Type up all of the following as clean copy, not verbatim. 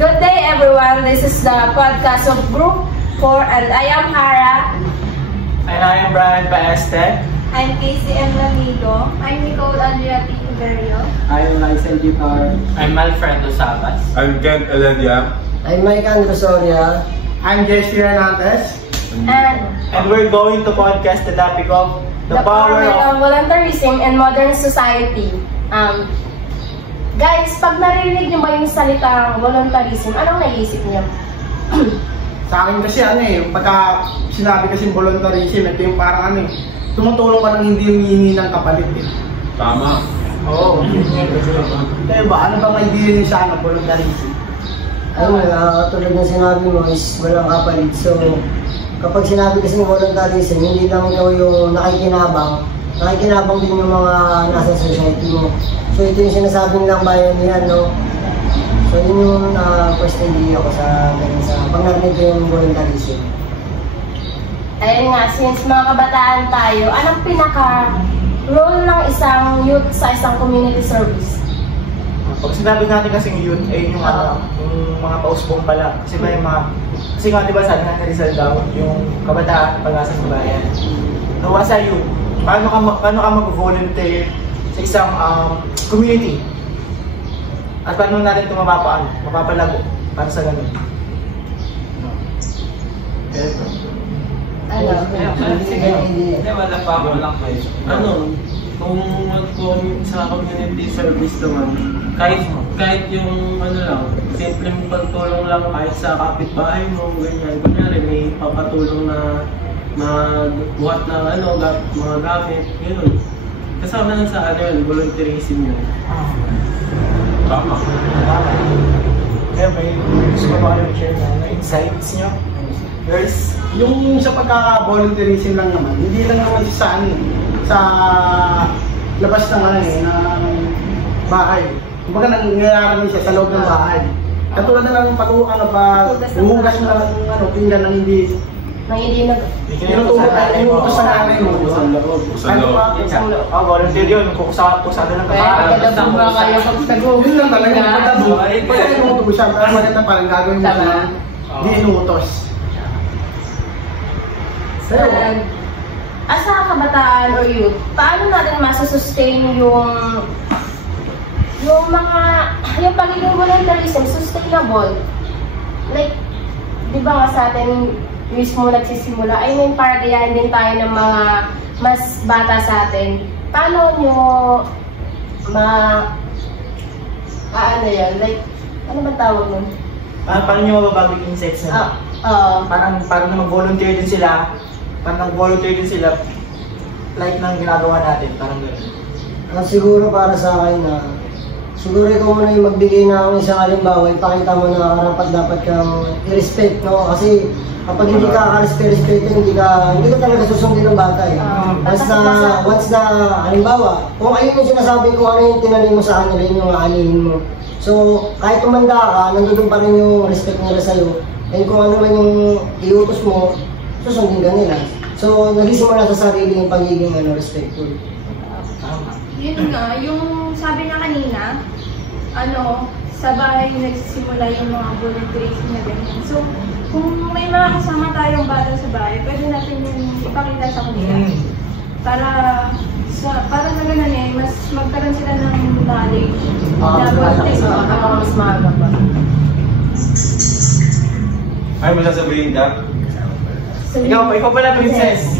Good day everyone, this is the podcast of Group 4 and I am Hara. And I am Brian Paeste. I'm Casey M. Lamigo. I'm Nicole Andrea P. Iberio. I am Lysel Guitar. I'm Alfredo Sabas. I'm Ken Eledia. I'm Mike Androsoria. I'm Jesse Hernandez. And we're going to podcast the topic of the power of voluntarism in modern society. Guys, pag narinig niyo ba yung salitang voluntarism, anong naisip niyo? Sa akin kasi pagka sinabi kasi voluntarism, ito yung parang tumutulong ka nang hindi humihingi ng kapalit. Tama. Oo. Kaya ba, ano bang idea niyo sa voluntarism? Tulad ng sinabi mo is walang kapalit. So, kapag sinabi kasi ng voluntarism, hindi lang ikaw yung nakikinabang din yung mga nasa society mo. So, ito yung sinasabing lang bayanihan, no? So, yun yung first idea ko sa pag narinig ko yung voluntarism. Ayun nga, since mga kabataan tayo, anong pinaka-role ng isang youth sa isang community service? Pag sinabi natin kasing youth, yung mga pausbong pala. Kasi ba yung mga, kasi nga diba sabi nga Rizal daw, yung kabataan pag-asa ng bayan. Nawa sa youth, paano ka mag-volunteer sa isang community? At paano natin ito mapapalago para sa ganun? Wala pa ako lang question. Kung sa community service naman, kahit yung simpleng pagtulong lang kahit sa kapitbahay mo, ganyan. Kunyari may papatulong na magbuhat ng mga gamit, yun. Kasama lang sa volunteerism yun. Tama. Kaya may gusto ko ba share na insights nyo? Girls? Yung sa pagkaka-volunteerism lang naman, hindi lang naman sa labas ng bahay. Kumbaga nangyayari siya sa loob ng bahay. Katulad na lang pag humugas na lang pinggan ng hindi inuutos sa nanay mo. Sa loob. Volunteer yun. Kusado lang Kaya magandang ba kayo pag nag-uwi? Yun lang talaga. Pag inuutos siya, maganda parang gagawin mo na hindi inuutos. As a kabataan o youth, paano natin masusustain yung pagiging voluntarism sustainable? Like, di ba nga sa atin mismo nagsisimula, para gayahin din tayo ng mga mas bata sa atin. Paano nyo ano ba tawag nun? Paano nyo mababago yung insects na? Parang mag-volunteer din sila. Like nang ginagawa natin, parang gano'n. Siguro para sa akin siguro ikaw muna yung magbigay ng isang halimbawa, ipakita mo na karapat dapat kang i-respect, no? Kasi kapag hindi ka ka-respect, hindi ka talaga susundin ng bata eh. Once na halimbawa, kung ayun yung sinasabi ko, ano yung tinanin mo sa kanila, yun yung aanihin mo. So, kahit tumanda ka, nandun pa rin yung respect nila sa'yo. And kung ano man yung iutos mo, susundin ka nila. So, nagsisimula sa sarili yung pagiging respectful. Yun nga, yung sabi niya kanina, sa bahay nagsisimula yung mga volunteerism na ganyan. So, kung may mga kasama tayong bata sa bahay, pwede natin yung ipakita sa kanila. Para na gano'n mas magkaroon sila ng knowledge. Mas maaga pa. Ay, mo sasabihin ka? Ikaw pala, princess.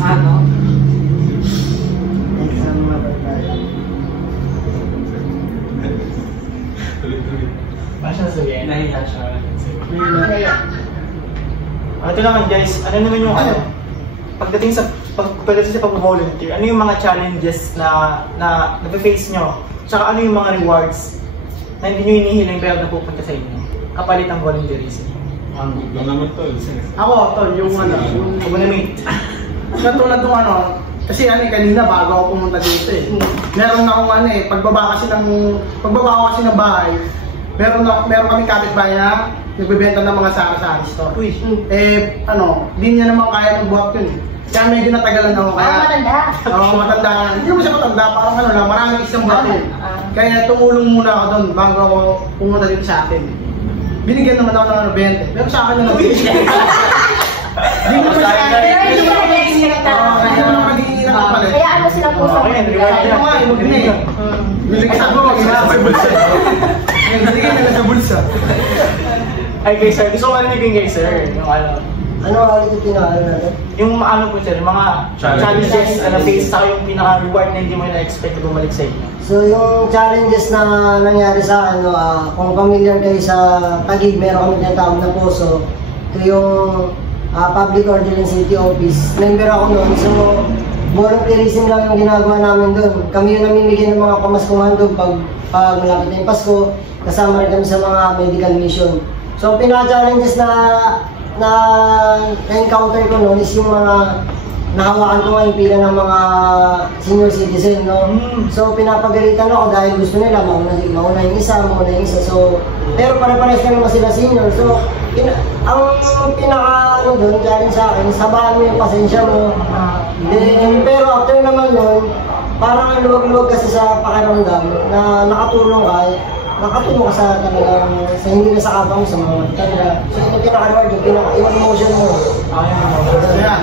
Paano siya sabihin? Nahiya siya. Ito naman guys, ano naman yung pagdating sa pag-volunteer, ano yung mga challenges na nafe-face nyo? Tsaka ano yung mga rewards na hindi nyo hinihiling pero napupunta sa inyo? Kapalit ng volunteerism. Ang naman to. Ako, yung katulad ng kasi kanina bago ako pumunta dito eh. Meron akong pagbaba ko kasi ng bahay, meron kami kapitbahay na nagbebenta ng mga sari-sari store. Hindi niya naman kaya magbuhat yun. Kaya medyo natagalan ako. Matanda. Matanda. Hindi naman siya matanda, parang maraming isang buhat. Kaya tumulong muna ako doon bago ako pumunta dito sa atin. binigyan naman ako ng 20. Pero sa akin na nabigyan. Hindi mo Pero hindi mo naging hindi mo naman magiging kapalit. Kaya ano sila po sa Okay, reward Ito nga, huwag na eh. Binigyan mo, May bulsa. binigyan nila sa bulsa. Ay, kay sir, gusto ko marinig kay sir. Yung ano, Ano ulit yung pinakaano natin? yung ano po sir, mga challenges na face sa yung pinaka-reward na hindi mo na-expect na bumalik sa inyo. So yung challenges na nangyari sa akin, no, kung familiar kayo sa Taguig, meron kami tinatawag na POSO. Ito yung Public Order and Safety Office. Member ako noon, so volunteerism lang yung ginagawa namin doon. Kami yung namimigay ng mga pamaskong handog pag malapit na yung Pasko, kasama rin kami sa mga medical mission. So pinaka-challenges na encounter ko noon is yung mga nahawakan ko ngayon pila ng mga senior citizen, no? So pinapagalitan ako dahil gusto nila mauna yung isa. So pero pare-pares na naman sila senior. So ang pinaka doon challenge sa akin, sabahan mo yung pasensya mo. Pero after naman noon, parang luwag-luwag kasi sa pakiramdam na nakatulong ka sa talagang sa hindi na sa kapang sa mga talaga. So yung pinaka-reward, yung emotion mo. Masaya.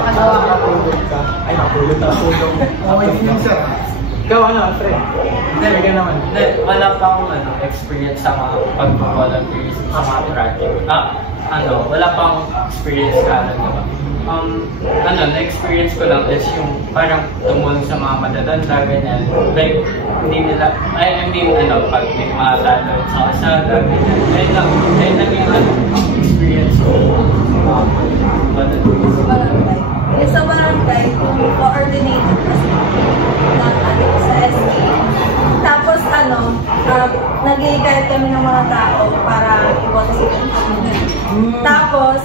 Nakagawa ka. Ay, napulot na tulong. Okay, din yun, sir. Ikaw ano, Alfred? Hindi, ka naman. Hindi, wala pa akong experience sa mga pag-volunteer sa mga project. Wala pa akong experience ka naman. Na-experience ko lang is yung parang tumulong sa mga matatanda, ganyan. Like, hindi nila, pag may mga salad sa kasada, ganyan. Ayun lang yung experience ko. Barangay. Yung sa barangay, coordinated kasi sa SK. Tapos nag-i-guide kami ng mga tao para iboto sila. Tapos,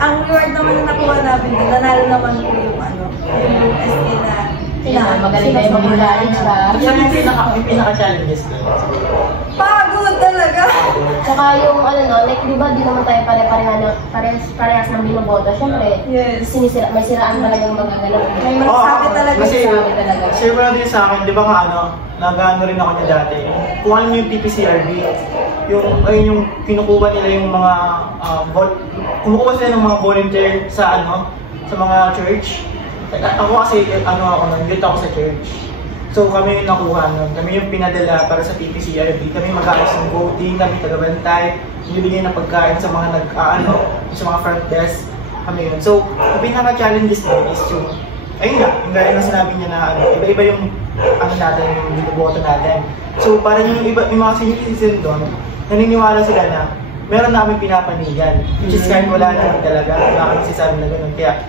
ang reward naman na nakuha namin, nanalo naman po yung SK na Magaling kayo mag-challenge ka. Yan yung pinaka-challenges ko. pagod talaga. Tsaka yung like di ba di naman tayo parehas ng binoboto. Siyempre, Yes. may siraan talagang magagalaw. May magsabi talaga Kasi, siya. share mo na din sa akin, di ba nga nag-ano rin ako niya dati. Kung ano yung TPCRB, yung kinukuha nila yung mga, kumukuha sila ng mga volunteer sa mga church. Ako kasi, youth ako sa church. So kami yung nakuha nun. Kami yung pinadala para sa PPCRB. Kami mag-aayos ng voting, kami tagabantay, bibigyan ng pagkain sa mga sa mga front desk. Kami yun. So, yung pinaka-challenges din is yung, ayun nga, yung gaya na sinabi niya na iba-iba yung natin, yung binoboto natin. So, parang yung mga senior citizen doon, naniniwala sila na meron namin pinapanigan. Which is kahit wala namin talaga, wala kami sasabi na gano'n. Kaya,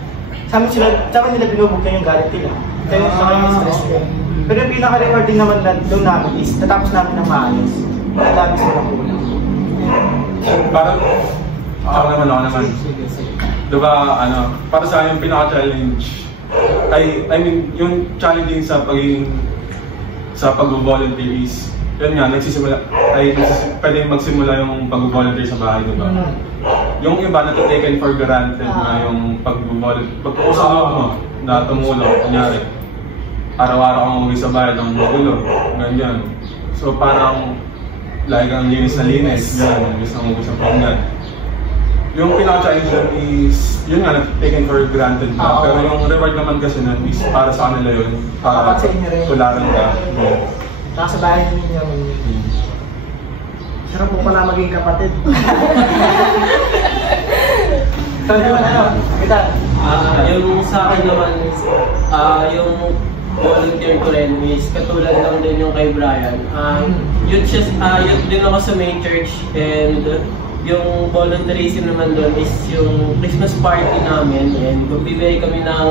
sa amin nila binubugyan yung galit nila. Kaya sa kanya yung stress ko. Pero yung pinaka-reward din naman doon namin is natapos namin ng maayos. Natapos namin ng kulang. Parang, ako naman. Diba, para sa akin yung pinaka-challenge, yung challenging sa pag-volunteer is, yun nga, pwede magsimula yung pag-volunteer sa bahay, diba? Yung iba na taken for granted na yung pag-uusap mo na tumulong, kunyari, araw-araw kang umuwi sa bahay ng magulo, ganyan. So parang, lagi kang linis na linis, ganyan, linis na umuwi sa panggan. Yung pinaka-challenge dyan is, yun nga, taken for granted ka. Pero yung reward naman kasi nun is para sa kanila yun. Para sa inyo rin. tularan ka. Saka sa bahay ninyo. Sarap mo pala maging kapatid. So, kita. Yung sa akin naman, yung volunteer ko rin is katulad lang din yung kay Brian. Yun din ako sa main church, and yung volunteerism naman doon is yung Christmas party namin, and magbibigay kami ng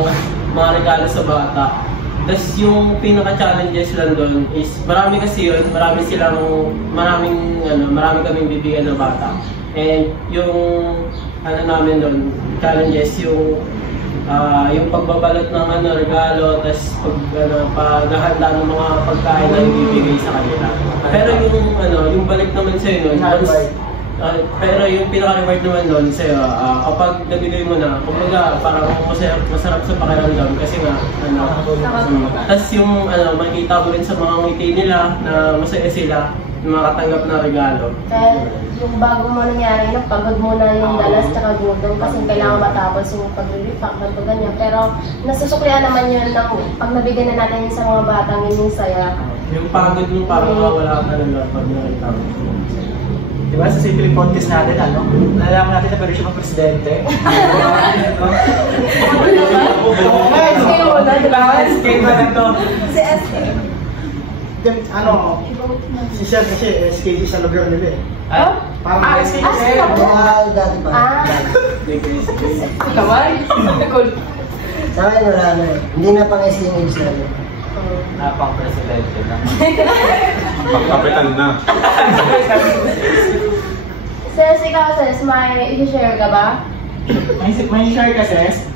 mga regalo sa bata. Tapos yung pinaka-challenges lang doon is marami kasi yun, marami kaming bibigyan ng bata. And yung namin doon, challenges yung pagbabalot ng regalo, tapos paghahanda ng mga pagkain na ibibigay sa kanila. Pero yung balik naman sa'yo nun, pero yung pinaka-reward naman doon sa'yo, kapag nabigay mo na, kumbaga parang masarap sa pakiramdam kasi nga, tapos yung makikita mo rin sa mga ngiti nila na masaya sila, makatanggap na regalo. Dahil yung bago mo nangyari, no, pagod mo na yung dalas tsaka gutom kasi kailangan matapos yung pag-repack na ganyan. Pero nasusuklian naman yun ng pag nabigyan na natin sa mga batang yun yung saya. Yung pagod mo parang wala ka na pag nakita mo. Diba sa simple podcast natin, ano? Nalaman natin na pero siya presidente. SK mo na to. Si SK. Ano, si Sir kasi SKD sa lugar nila eh. Parang SKD. Dati pa. Kamay? Sa akin wala na eh. Hindi na pang SK yung age namin. Napang presidente na. Pagkapital na. Sis, ikaw sis, may i-share ka ba? May share ka, Ses?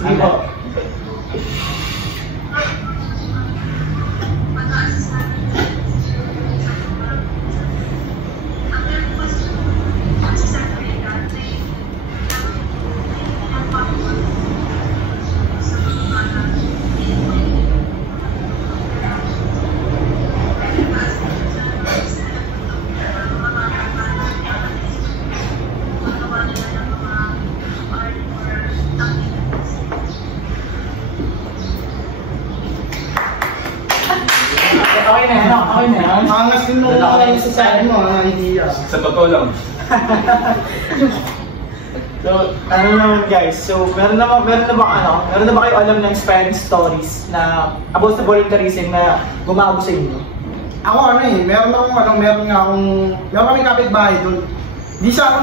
Sige po. Okay na yan, okay na yan. Angas din mo sa side mo, idea. Sa totoo lang. So, ano naman guys, so meron na ba kayo alam ng inspiring stories na about sa volunteerism na gumagawa sa inyo? Ako ano eh, meron kami kapitbahay doon. Di siya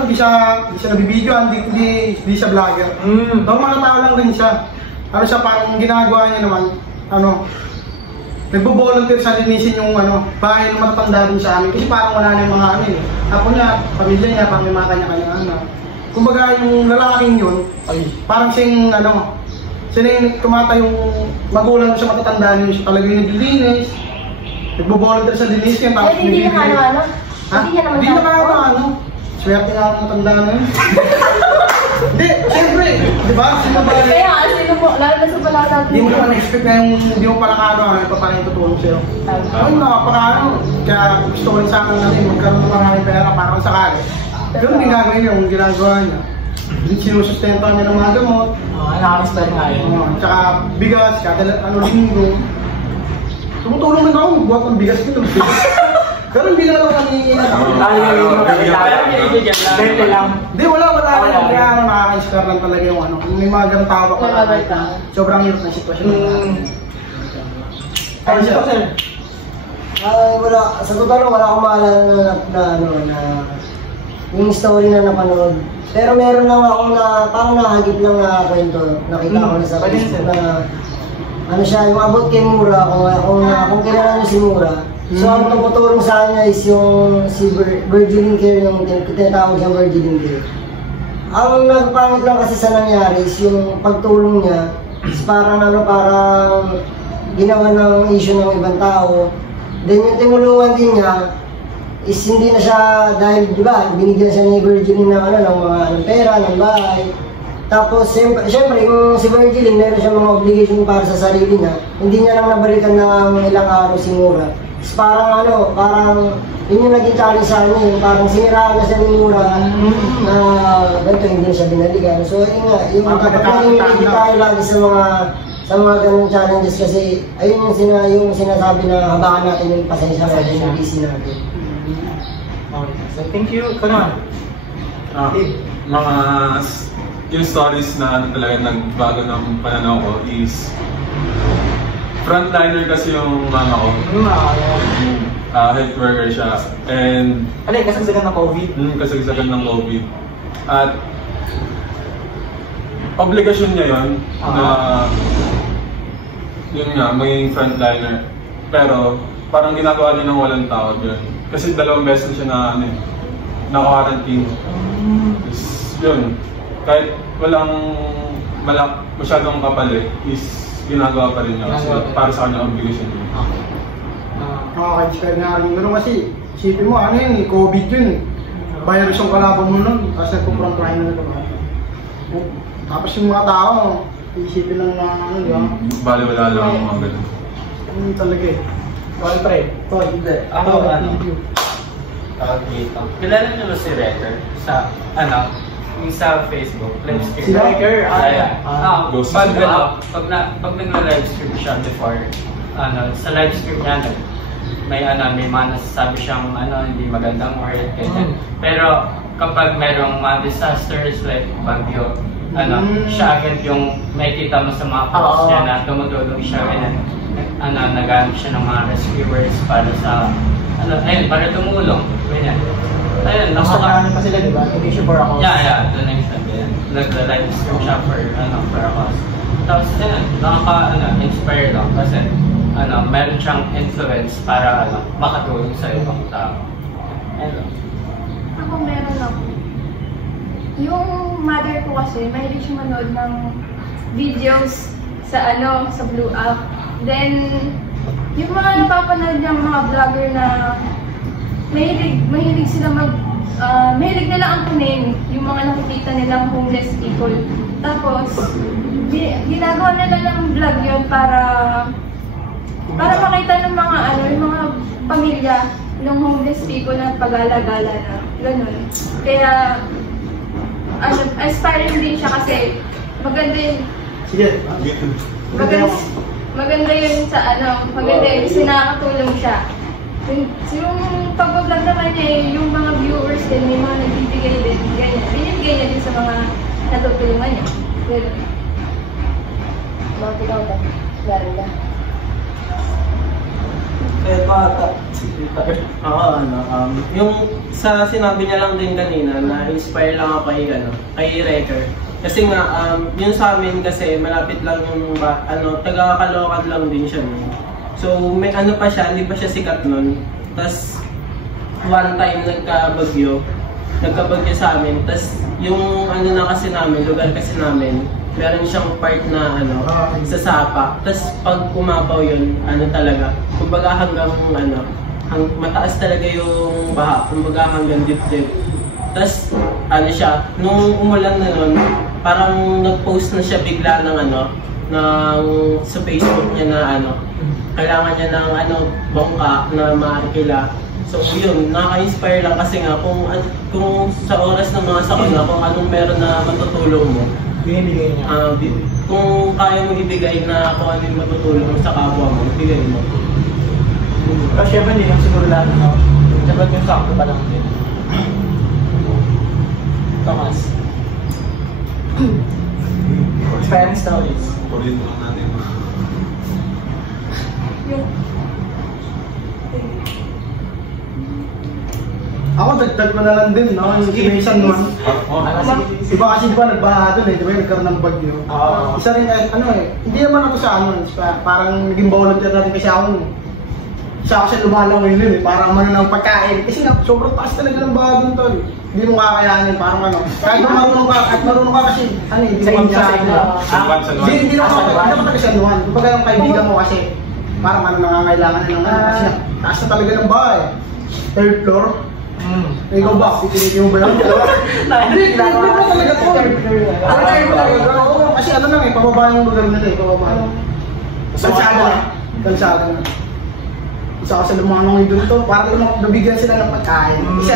nabibidyoan, di siya vlogger. Normal na tao lang din siya. Ano siya, parang ginagawa niya naman, nagbo-volunteer sa linisin yung bahay ng matatanda din sa amin. Kasi parang wala na yung mga Ako niya, pamilya niya, parang may mga kanya-kanya anak. Kumbaga yung lalaking yun, parang siyang siya yung tumata yung magulang sa matatanda niya, siya talaga yung naglilinis. Nagbo-volunteer sa linisin, tapos Hindi niya ano? Hindi na kaya swerte nga ang matanda na yun. Hindi, siyempre, di ba? Kaya sino po, lalo na sa pala natin. Hindi mo naman expect na hindi mo pala paano tutulong sa'yo. Ayun, kaya gusto ko rin sa akin natin magkaroon ng maraming pera para sakali. Ganun din gagawin niya, yung ginagawa niya. Sinusustento niya ng mga gamot. Nakakamister nga yun. Tsaka bigas, kada linggo. Tumutulong din ako, buhat ng bigas nito. Pero hindi na lang kami Hindi, wala. Kaya nakaka-inspire lang talaga yung kung may mga ganang tawa ka. Sobrang hirap ng sitwasyon. Ano siya, sir? Wala. Sa totoo lang, wala akong maalala na yung story na napanood. Pero meron lang ako na parang nahagip lang na kwento. Nakita ko na sa Facebook na siya, yung about kay Mura, kung kilala niyo si Mura. So ang tumutulong sa kanya is yung si Virgin Care, yung tinatawag siyang Virgin Care. Ang nagpangit lang kasi sa nangyari is yung pagtulong niya is parang ginawa ng issue ng ibang tao. Then yung tinulungan din niya is hindi na siya, dahil di ba binigyan siya ni Virgin ng mga pera, ng bahay. Tapos siyempre yung si Virgin meron siya mga obligation para sa sarili niya. Hindi niya lang nabalikan ng ilang araw si Mura. Parang yun yung naging challenge sa amin, yung parang siniraan na siya ni Mura na ganito hindi siya binalikan. So yun nga, yung hindi tayo lagi sa mga ganung challenges kasi ayun yung sinasabi na habakan natin yung pasensya natin, yung busy natin. Okay, so thank you. Come on. Yung stories na talaga nagbago ng pananaw ko is frontliner kasi yung mama ko. Health worker siya. And kasagsagan ng COVID? Kasagsagan ng COVID. At obligasyon niya yun na yun nga, maging frontliner. Pero parang ginagawa niya ng walang tawag yun. Kasi 2 beses siya na quarantine. Yun. Kahit walang masyadong kapalit is ginagawa pa rin niya kasi para sa kanya obligasyon yun. Nakaka-inspire nga rin. Pero kasi, isipin mo, COVID yun. Virus yung kalaban mo nun, tapos nagpo-frontliner na naman. Tapos yung mga tao, isipin lang na di ba? Bali wala lang ang mga ganun. Yun talaga eh. Call pre. Toy. Hindi. Ako, dito. Kilala niyo ba si Wrecker? Sa, yung sa Facebook, live stream. Si Wrecker? Pag nag-live stream siya before, sa live stream niya, may mga nasasabi siyang hindi magandang word, ganyan. Pero kapag merong mga disasters like bagyo, siya agad yung makikita mo sa mga posts niya na tumutulong siya, nag-aanap siya ng mga rescuers para sa, para tumulong, ganyan. Ayun, Nakasakahan pa sila, di ba? Hindi siya for a cause. Yeah, donation din. Nag-live stream siya for a cause. Tapos, inspire lang kasi, meron siyang influence para, makatulong sa ibang tao. Ayun. Ako meron ako. Yung mother ko kasi, mahilig siya manood ng videos sa sa Blue App. Then, yung mga napapanood niyang mga vlogger na mahilig sila mahilig nila ang kunin yung mga nakikita nilang homeless people. Tapos, ginagawa nila ng vlog yun para makita ng mga yung mga pamilya ng homeless people na pag-alagala na ganun. Kaya aspiring din siya kasi maganda yun. Sige. Maganda yun sa maganda yun kasi nakakatulong siya. Yung pag-vlog naman niya, yung mga viewers din, may mga nagbibigay din, ganyan. Binibigay niya din sa mga natutulungan niya. Pero, Mga pinawta. Meron ka. Kaya bata. Yung sa sinabi niya lang din kanina, na-inspire lang ako kay Wrecker. Kasi nga, yung sa amin kasi, malapit lang yung, taga-Caloocan lang din siya. So, may pa siya, hindi pa siya sikat nun. Tapos, one time nagkabagyo sa amin. Tapos, yung kasi namin, lugar kasi namin, meron siyang part na sa sapa. Tapos, pag umabaw yun, talaga, kumbaga hanggang mataas talaga yung baha, kumbaga hanggang dip-dip. Tapos, nung umulan na nun, parang nag-post na siya bigla ng sa Facebook niya na kailangan niya ng bongka na makikila. So yun, nakaka-inspire lang kasi nga kung sa oras ng mga sakuna, kung anong meron na matutulong mo, Binibigay niya. kung kaya mo ibigay na kung ano yung matutulong mo sa kapwa mo, ibigay mo. Pero syempre hindi lang siguro lahat, Dapat yung sakto pa lang din. Thomas. Experience stories. Ulit lang natin. Ako, dagdag ko na lang din, no? Yung Kinesan one. Iba kasi nagbaha doon di ba? Nagkaroon ng bagyo. Isa rin hindi naman ako sa parang naging volunteer natin kasi ako. Isa ako sa lumalangoy nun parang ng pagkain. Kasi nga, sobrang taas talaga ng baha doon tol. Hindi mo kakayanin, parang kahit marunong ka kasi, hindi mo kami hindi naman taga San Juan. Kumbaga yung kaibigan mo kasi, parang nangangailangan na naman kasi taas na talaga ng bahay. Third floor. Ikaw ba? Itinigil mo ba lang? Hindi talaga to. Kasi pababa yung lugar nila pababa. Kalsada na. Isa sa lumanong doon to, parang nabigyan sila ng pagkain. Kasi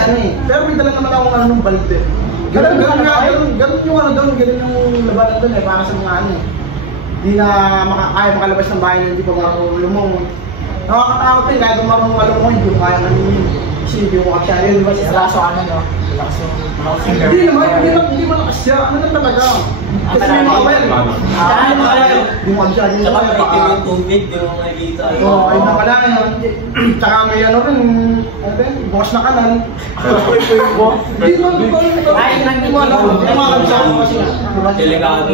pero may dala naman akong nung balde. Ganun yung labanan doon para sa mga hindi na makakaya makalabas ng bahay na hindi pa marunong lumong. Nakakatakot din, kahit marunong malumong, hindi mo kaya naninin. Kasi hindi mo kasya rin, di ba? Lakas yung lakas yung Hindi naman, hindi malakas siya. Ano na talaga? Kasi may mga well. Hindi mo kasya, hindi mo kaya pa. Yung tubig, yung nakikita. Oo, ayun na pala yun. Tsaka may rin, bukas na kanan. Hindi mo alam siya kasi Delikado.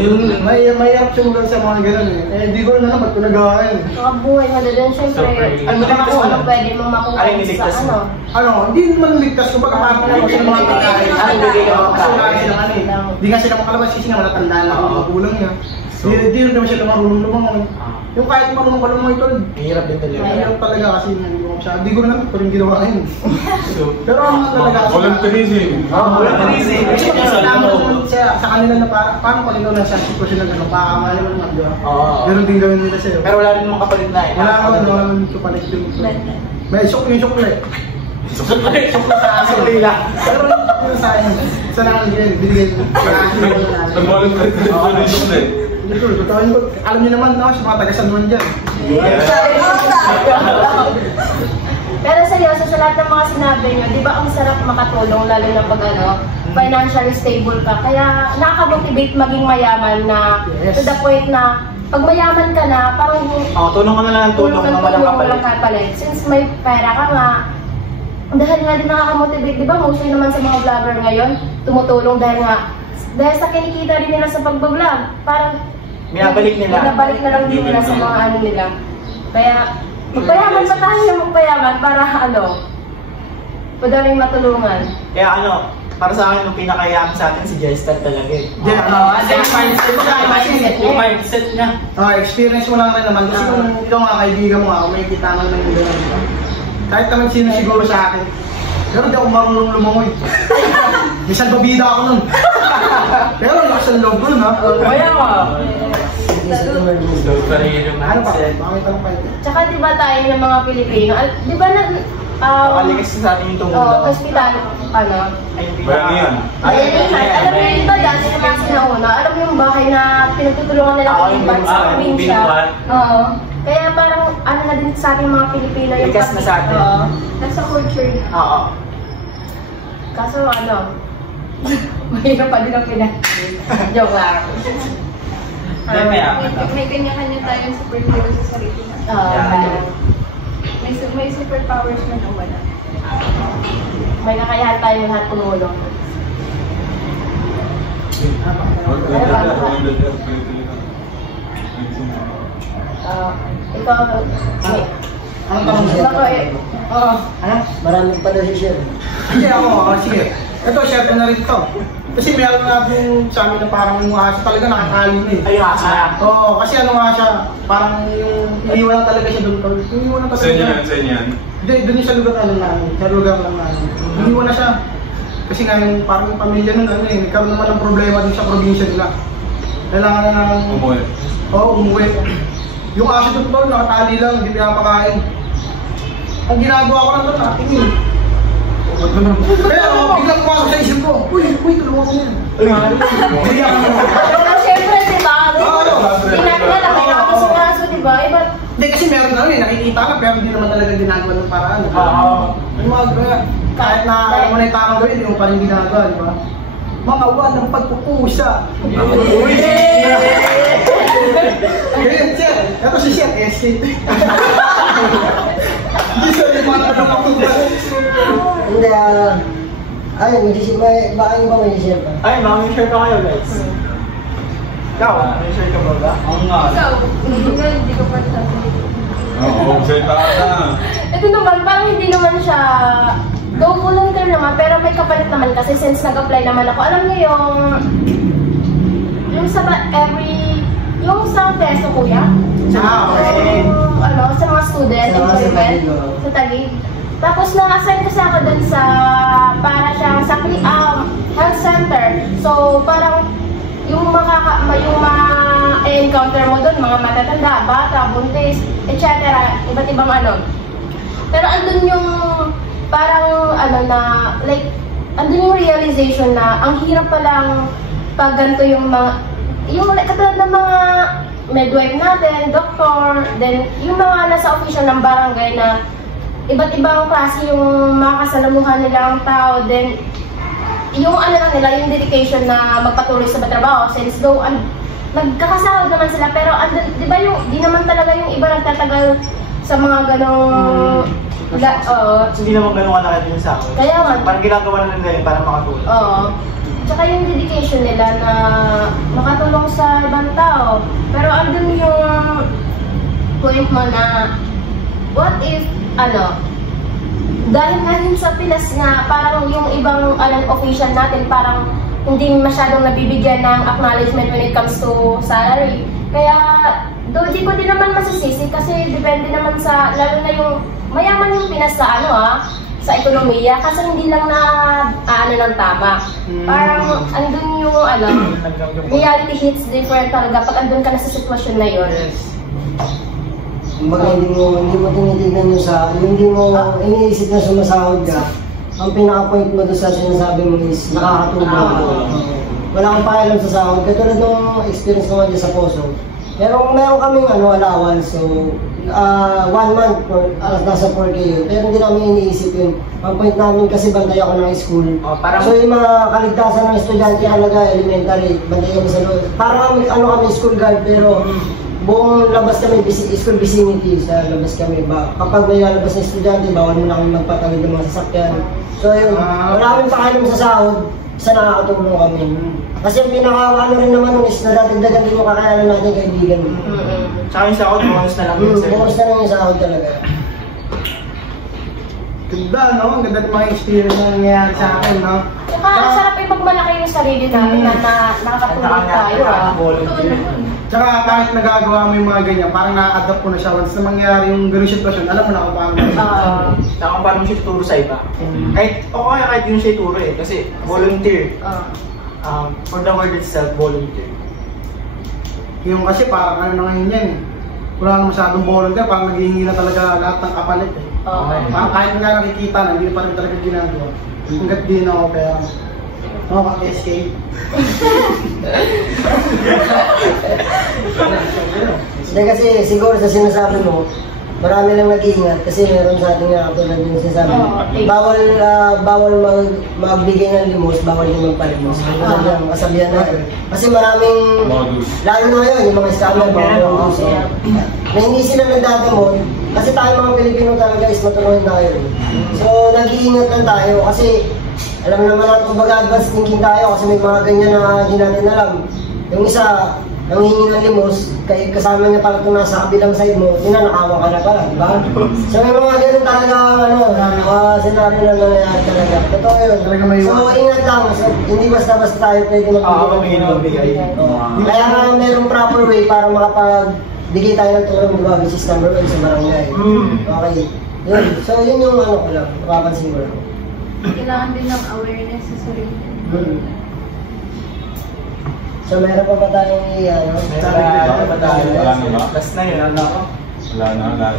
Mahirap siya mula sa mga ganun hindi ko na ba't ko nagawain. Nakabuhay mo na doon, syempre. Ano pwede mong makuha sa Hindi naman ligtas. Kumbaga parang ako sa mga pagkain. Hindi nga sila makalabas kasi nga matatandaan lang ang magulang niya. Hindi naman siya marunong lumangon. Yung kahit marunong ka lumangon ito, Mahirap din talaga. mahirap talaga kasi hindi mo Hindi ko naman rin ginawa ngayon. Pero ang talaga... Volunteerism. Volunteerism. Kasi sinabi ko sa kanila na paano pag ikaw nasa sitwasyon ng gano'n, pakamali mo naman, di ba? Meron din gawin nila sa'yo. Pero wala rin mong kapalit na eh. Wala naman kapalit yung... May yung sukle. Sukli lang. Pero yung sa akin, isa na lang binigay ko. Nag-volunteerism na eh. Alam niyo naman, no, sa mga taga-San Juan dyan. Pero seryoso, sa lahat ng mga sinabi nyo, di ba ang sarap makatulong lalo na pag financially stable ka. Kaya nakaka-motivate maging mayaman na to the point na pag mayaman ka na, parang tulong ka na lang ng tulong na walang kapalit. Since may pera ka nga, dahil nga din nakaka-motivate, di ba mostly naman sa mga vlogger ngayon, tumutulong dahil sa kinikita rin nila sa pag-vlog, parang binabalik nila lang din nila sa mga ano nila. Kaya magpayaman pa tayo magpayaman para padaling matulungan. Kaya para sa akin, yung pinakayaman sa atin si Jester talaga eh. Yung mindset niya. Experience mo lang rin naman. Kasi kung ikaw nga kaibigan mo, may kita naman ng gano'n. Kahit naman sino siguro sa akin. Pero di ako marunong lumangoy. Minsan babida ako nun. Pero lakas ang loob ko nun ha. Kaya nga. Ano pa? Bakit tanong kayo? Tsaka di ba tayo ng mga Pilipino, di ba Nakalikas sa atin yung tungkol. hospital, Bayang yan. alam mo yung iba dati na mga sinauna, alam mo yung bahay na pinagtutulungan nila ng iban sa probinsya. Oo. Kaya parang na din sa ating mga Pilipino yung likas na sa atin. Nasa culture niya. Oo. Kaso mahirap pa din ang joke lang. May kanya-kanya tayong superhero sa sarili natin. May superpowers na wala. May kakayahan tayo lahat tumulong. Ikaw, Ang tanong Oo. Maraming pa daw share. Hindi ako, sige. Ito, share ko na rin ito. Kasi meron nga yung sa amin na parang yung aso talaga nakakali na eh. Ay, asa. Oo, kasi nga siya, parang yung iniwan talaga siya doon. Iniwan talaga siya. Sa inyo yan? Hindi, doon yung sa lugar namin. Sa lugar lang namin. Iniwan na siya. Kasi nga yung parang yung pamilya nun, nagkaroon naman ng problema dun sa probinsya nila. Kailangan na ng... Umuwi. Oo, umuwi. Yung aso doon doon, nakatali lang, hindi pinapakain. Ang ginagawa ko lang doon, natingin. Pero biglang ko ako sa isip ko, uy, tulungan ko yan. Hindi ako. Pero syempre, di ba? Hindi natin alam, may nakakasong kaso, di ba? Hindi, kasi meron na nakikita ka, pero hindi naman talaga ginagawa ng paraan. Yung mga kahit na alam mo na yung tamang gawin, hindi mo pa rin ginagawa, di ba? Mga walang pagpupusa. Uy! Ganyan, sir. Ito si Chef, SK. Hindi siya yung mga pagpupusa. Hindi, baka yung ba may share pa? Ay, share ka kayo guys. Ikaw, may share ka ba? Oo nga. Ikaw, hindi ko pa sasabihin. Oo, salita ka. Ito naman, parang hindi naman siya, go volunteer naman, pero may kapalit naman kasi since nag-apply naman ako. Alam niyo yung sa peso kuya? Okay. Sa mga student, employment, sa Taguig. Tapos na-assign kasi ako dun sa, para siyang sa health center. So, parang yung ma-encounter mo dun, mga matatanda, bata, buntis, etc. Iba't ibang Pero andun yung parang andun yung realization na ang hirap palang pag ganito yung katulad ng mga midwife natin, doktor, then yung mga nasa official ng barangay na iba't ibang klase yung mga kasalamuhan nilang tao, then yung lang nila, yung dedication na magpatuloy sa trabaho, since though nagkakasahod naman sila, pero di ba di naman talaga yung iba nagtatagal sa mga ganong Hindi naman ganun kalaki yung sa akin. Kaya nga. Parang ginagawa na nila para makatulong. Oo. Tsaka yung dedication nila na makatulong sa ibang tao. Pero andun yung point mo na, what if, dahil nga din sa Pinas nga, parang yung ibang official natin, parang hindi masyadong nabibigyan ng acknowledgement when it comes to salary. Kaya, di ko din naman masisisi kasi depende naman sa, lalo na yung mayaman yung Pinas sa sa ekonomiya kasi hindi lang na ng tama. Parang andun yung reality hits different talaga pag andun ka na sa sitwasyon na yun. Kumbaga hindi mo tinitignan yung hindi mo iniisip na sumasahod ka. Ang pinaka-point mo doon sa sinasabi mo is nakakatulong ka. Wala kang pakialam sa sahod. Katulad ng experience ko nga dyan sa Poso. Meron kaming allowance, so 1 month nasa 4K yun. Pero hindi namin iniisip yun. Ang point namin kasi bantay ako ng school. So yung mga kaligtasan ng estudyante halaga elementary, bantay kami sa loob. Parang kami school guard pero buong labas kami, school vicinity sa labas kami. Kapag may lalabas na estudyante, bawal mo na kami magpatawid ng mga sasakyan. So yun, wala kaming pakialam sa sahod, sa nakakatulong kami. Kasi yung rin naman is nadadagdagan din yung kakayanan natin kaibigan. Tsaka yung sahod, bonus na lang yun, sir. Bonus na lang yung sahod talaga. Ganda, no? Ang ganda ng mga experience na nangyayari sa akin, no? Tsaka ang sarap yung magmalaki yung sarili namin na nakakatulong tayo. Tsaka kahit nagagawa mo yung mga ganyan, parang na-adapt ko na siya. Once na mangyari yung ganung sitwasyon, alam mo na kung paano. Tsaka kung paano mo siya tuturo sa iba. Kahit yun siya ituro kasi volunteer. For the word itself, volunteer. Yung kasi parang na ngayon yan wala na masyadong volunteer, parang naghihingi na talaga lahat ng kapalit Parang kahit nga nakikita na, hindi pa rin talaga ginagawa. Hanggat di na ako kaya escape. Hindi kasi siguro sa sinasabi mo, marami lang nag-iingat kasi meron sa ating katulad yung sinasabi. Bawal magbigay ng limos, bawal din magpalimos. Ang kasabihan natin. Kasi maraming, lalo na ngayon, yung mga scammer, mga modus. Na hindi sila nagdadamot, kasi tayo mga Pilipino talaga is matulungin tayo. So nag-iingat lang tayo kasi alam naman natin kung baga advance thinking tayo kasi may mga ganyan na hindi natin alam. Yung isa, nanghihingi ng limos, kasama niya pala kung nasa kabilang side mo, tinanakawan ka na pala, di ba? So may mga ganun talaga, senaryo na nangyayari talaga. Totoo yun. So ingat lang, hindi basta-basta tayo pwede magbigay. Kaya nga merong proper way para makapagbigay tayo ng tulong, di ba? Which is number 1 sa barangay. Okay. Yun. So yun yung ko lang, napapansin ko lang. Kailangan din ng awareness sa sarili. So meron pa ba tayong Wala na ba? Last na yun, Wala na.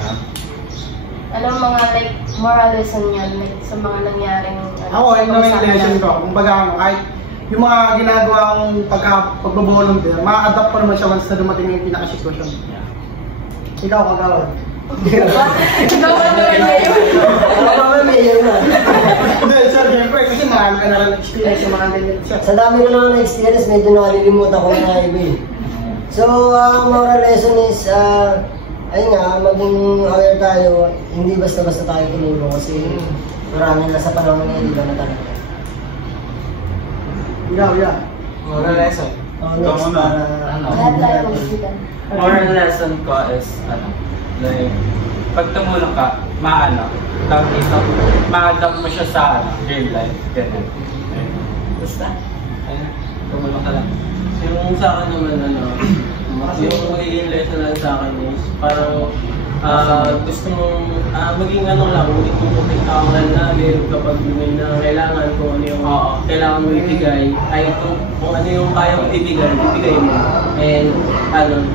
Anong mga moral lesson yan sa mga nangyaring Ako, yun naman yung lesson ko. Kumbaga kahit yung mga ginagawang pagbabolunteer, ma-adapt pa naman siya once na dumating yung pinaka-sitwasyon. Ikaw, kagawad. Ikaw ba naman ngayon? Ako ba mayor na? Sir, siyempre, kasi marami ka na rin experience yung mga ganyan. Sa dami ko naman na-experience, medyo nakalilimutan ko na iba eh. So, moral lesson is, ayun nga, maging aware tayo, hindi basta-basta tayo tumulong kasi marami na sa panahon ngayon, iba na talaga. Yeah. moral lesson. Next, Lahat tayo magsigan. Moral lesson ko is, like, pag tumulong ka, ma-adapt mo siya sa real life. Ganun. Basta, ayun, tumulong ka lang. Yung sa akin naman, yung magiging lesson lang sa akin is, parang gusto mong maging protektahan lagi kapag may na kailangan kung ano yung kailangan mo ibigay, ay kung ano yung kaya mo ibigay mo. And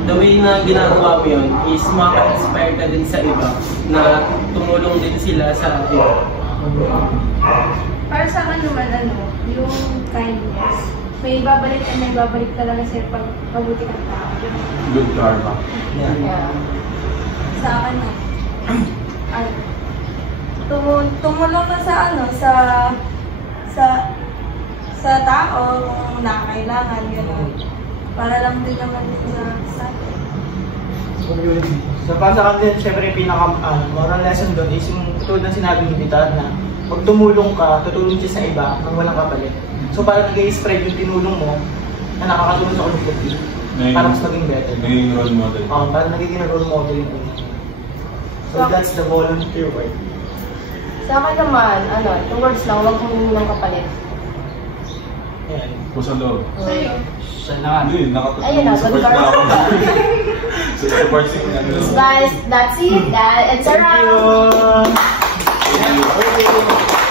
the way na ginagawa mo yun is maka-inspire ka din sa iba na tumulong din sila sa atin. Para sa akin naman, yung kindness. May babalik talaga sa'yo pag mabuti kang tao. Good karma. Yeah. Sa akin tumulong ka sa tao kung nakakailangan, gano'n. Para lang din naman sa atin. So para sa akin, syempre yung pinaka-moral lesson doon is yung tulad ng sinabi ni Vitar na pag tumulong ka, tutulong siya sa iba nang walang kapalit. So para nag-i-spread yung tinulong mo na nakakatulong sa community para mas maging better. Naging role model. Para nagiging role model yun. So that's the volunteer work. Sa akin naman, yung words lang, huwag humingi ng kapalit. Ayan. Kusang loob. Sa'yo. Siya na. Hindi, Ayun na, support good na ako. girl. Support si ano. Guys, that's it. It's a Thank wrap. you. Thank you.